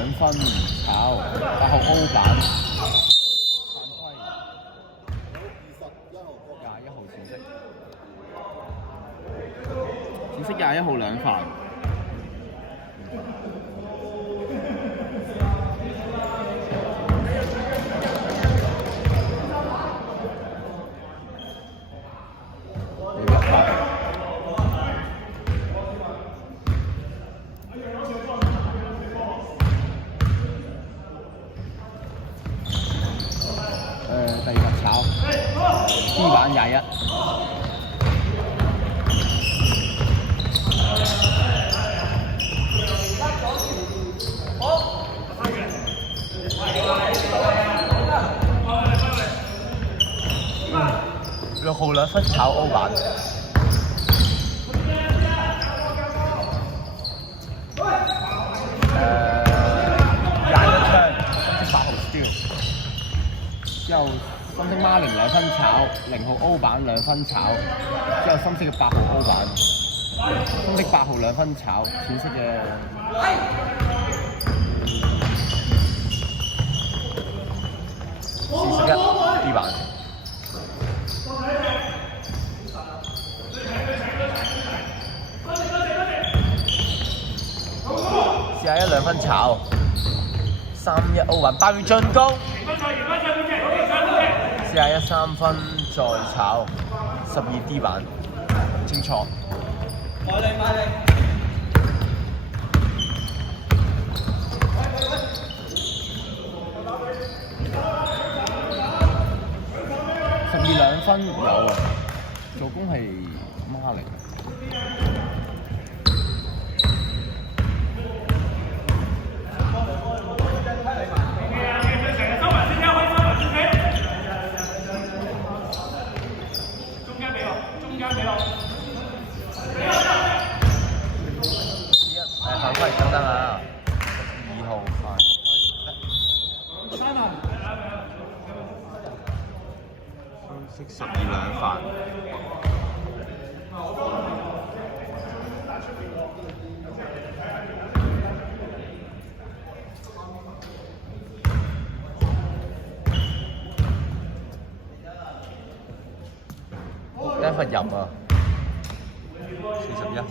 2分唔炒，8號歐版犯規，21號淺色21號兩犯。第二罰炒 ，D 版21。6號2分炒歐版。21槍，8號 Steven。之後深色孖零2分炒，0號歐版2分炒，之後深色嘅8號歐版，深色8號2分炒，淺色嘅41 D 版。41 2分炒，31歐版8秒進攻。41 3分再炒，12 D 版，清楚。12 2分有啊，助攻係孖零。犯規等等啊！2號犯規，深色12 2犯。一罰入啊！41號。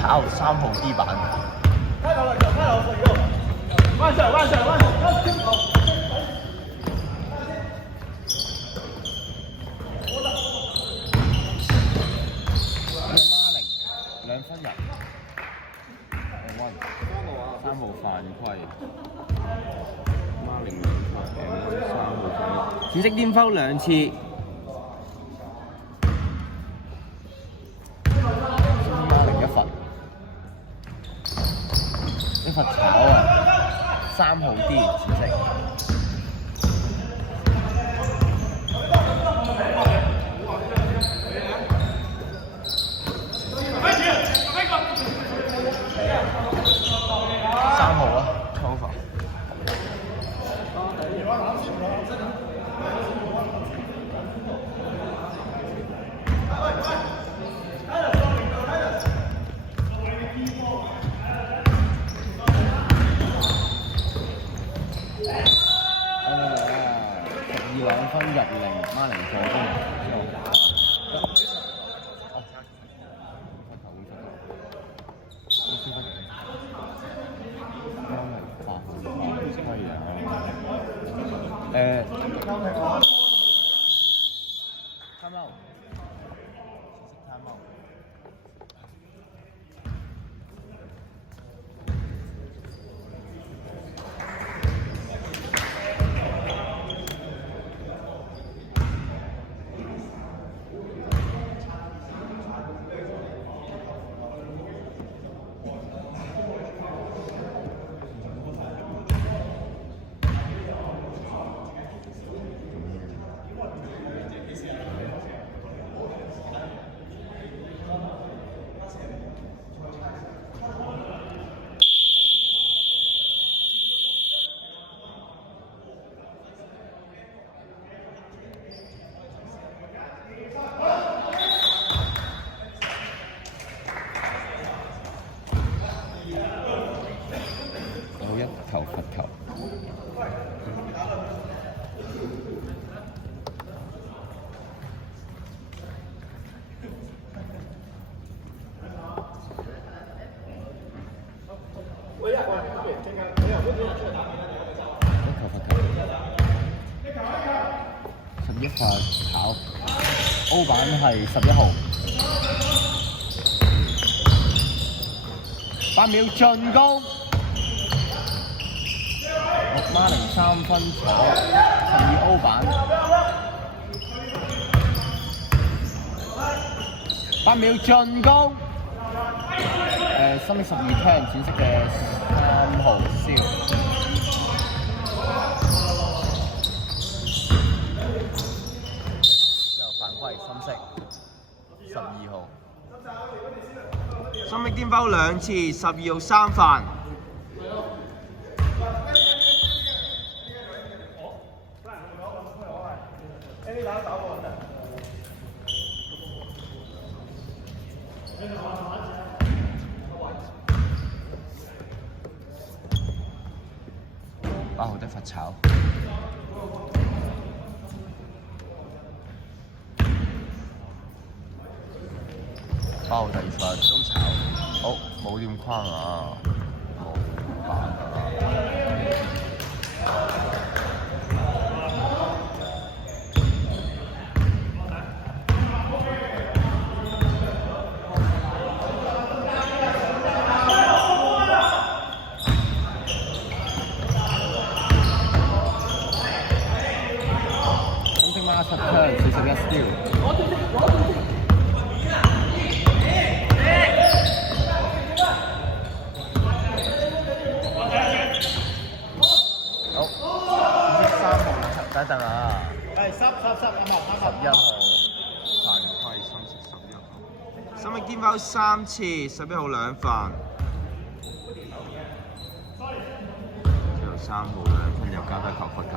炒3號 D 版。2分入。3號犯規。孖零2分，3號犯規。淺色顛覆2次。一罰炒啊！3號 D 淺色。3號啊，抽罰。2分入零，孖零助攻。time out， time out。11罰炒，O 板係11號。8秒進攻，6孖零3分炒，12 O 板。8秒進攻，3秒12 turn 轉色嘅3號燒。之後犯規深色12號。深色顛包2次，12號3犯。8號的罰炒。8號第2罰都炒，好冇掂框啊，冇板啊。7 turn 41 steal。好，3號等一陣啊。係11號犯規深色11號。深色顛包3次，11號2犯。之後3號2分又加低球罰球。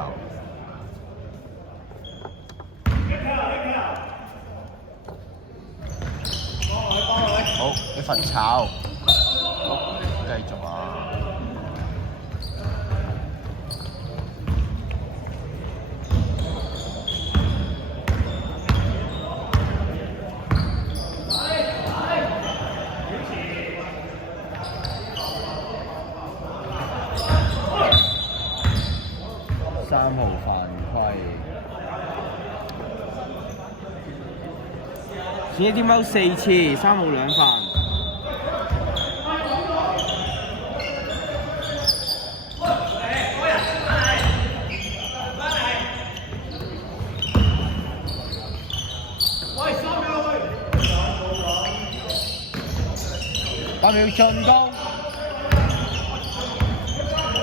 好，一罰炒，好，繼續啊。3號犯規。淺色顛包4次，3號2犯。8秒進攻，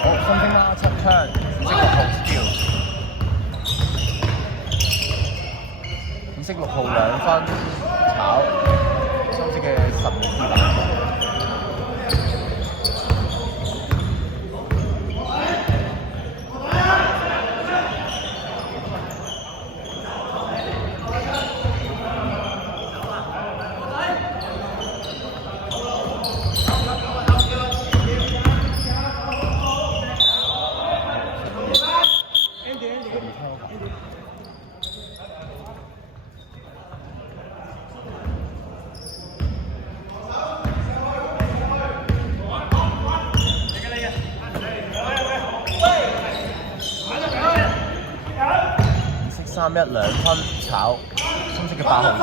好，深色孖7 turn，淺色6號 steal， 淺色6號2分炒，深色嘅12 D 板。3-1 2分炒，深色嘅8號 D。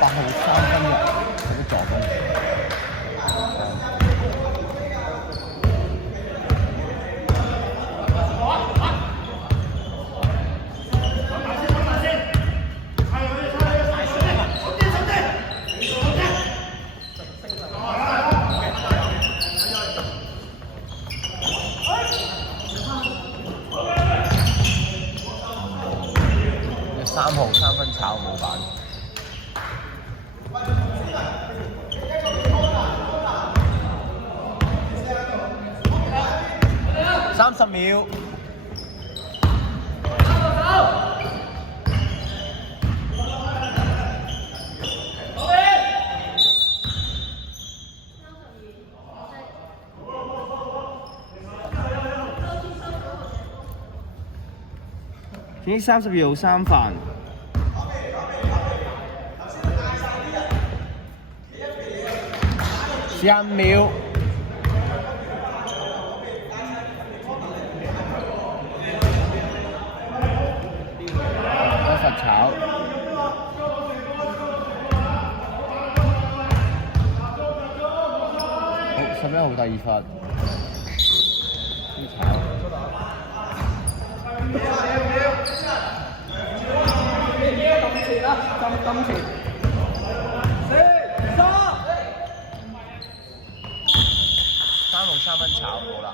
8號3分嘅，有啲助攻。3號3分炒冇板。30秒。淺色32號3犯。11秒。罰炒，好11號第2罰，炒。今次3號3分炒，好啦。